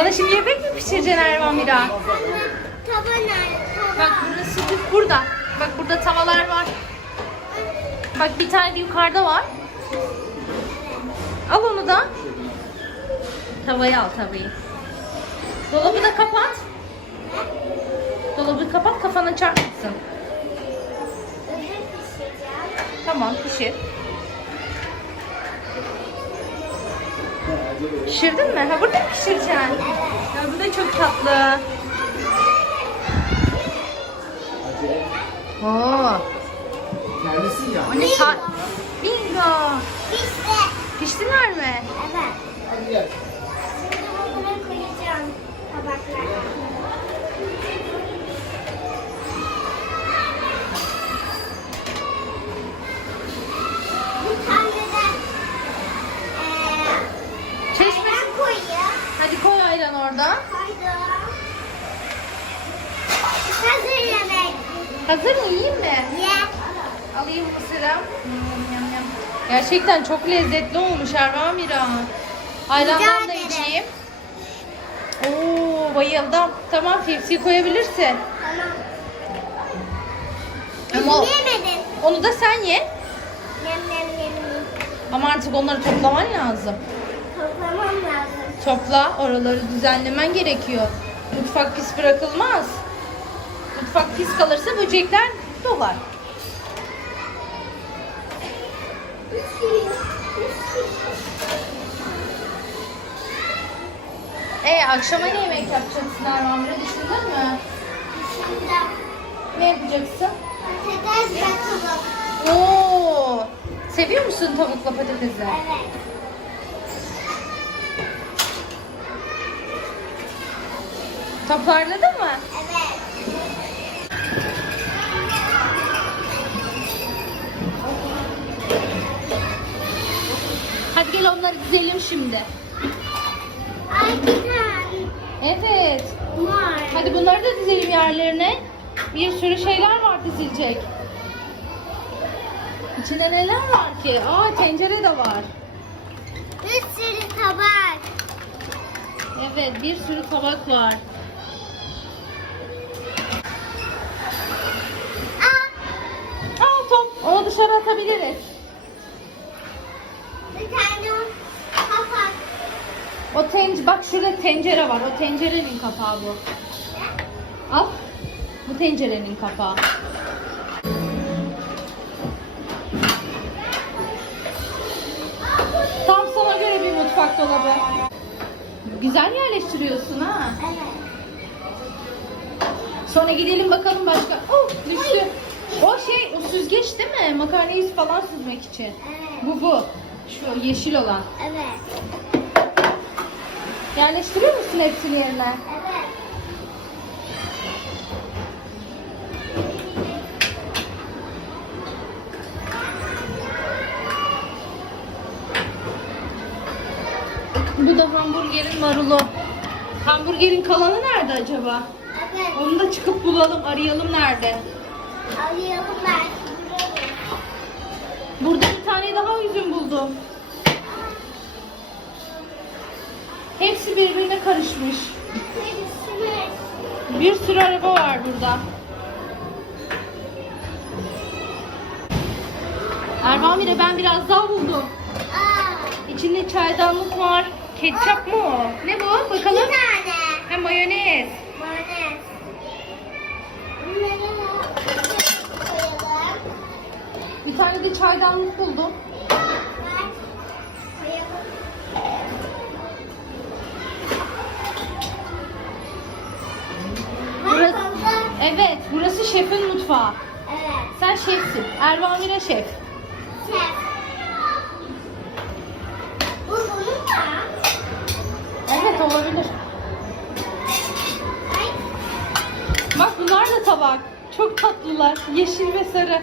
Bana şimdi yemek mi pişireceksin Ervan Mira? Tava nerede? Bak burası burada. Bak burada tavalar var. Bak bir tane de yukarıda var. Al onu da. Tavayı al tavayı. Dolabı da kapat. Dolabı kapat kafana çarpmasın. Tamam pişir. Pişirdin mi? Ha burada mı pişireceksin? Ya bu da çok tatlı. Oo. Neredesin ya? O ne ta- Bingo. İşte. Piştiler mi? Evet. Hadi gel. Hazır yemek. Hazır mı? Yiyeyim mi? Ye. Alayım mısırı. Hmm, yam, yam. Gerçekten çok lezzetli olmuş Erva Mira. Ayrandan da içeyim. Oo bayıldım. Tamam tepsiye koyabilirsin. Tamam. Ama Yemedin. onu da sen ye. Yem yem yem yem. Ama artık onları toplaman lazım. Lazım. Topla, oraları düzenlemen gerekiyor. Mutfak pis bırakılmaz. Mutfak pis kalırsa böcekler dolar. E akşama ne yemek yapacaksın Erman? Biraz düşündün mü? Şimdi Ne yapacaksın? patates ve tavuk. Oo! Seviyor musun tavukla patatesi? Evet. Toparladın mı? Evet. Hadi gel onları dizelim şimdi. Ay tane Evet. var. Hadi bunları da dizelim yerlerine. Bir sürü şeyler var dizilecek. İçinde neler var ki? Aa tencere de var. Bir sürü tabak. Evet bir sürü tabak var. Onu dışarı atabiliriz. bir tane kapak. O tencere, bak şurada tencere var. O tencerenin kapağı bu. Al. Bu tencerenin kapağı. Tam sana göre bir mutfak dolabı. Güzel yerleştiriyorsun ha. Evet. Sonra gidelim bakalım başka. Oh düştü. Süzgeç değil mi? Makarnayı falan süzmek için. Evet. Bu bu. Şu yeşil olan. Evet. Yerleştiriyor musun hepsini yerine? Evet. Bu da hamburgerin marulu. Hamburgerin kalanı nerede acaba? Evet. Onu da çıkıp bulalım, arayalım nerede? Alayalım ben. Burada bir tane daha üzüm buldum. Hepsi birbirine karışmış. Bir sürü araba var burada. Ervan Mire ben biraz daha buldum. Aa, İçinde çaydanlık var. Ketçap mı o? Ne bu? bir Bakalım. tane. Ha. Mayonez. Bunları koyalım. Bir tane de çaydanlık buldum. Burası-. Evet, burası şefin mutfağı. Evet. Sen şefsin. Ervan Mire şef. Şef. Bu bunun da. Evet olabilir. Bak bunlar da tabak. Çok tatlılar. Yeşil ve sarı.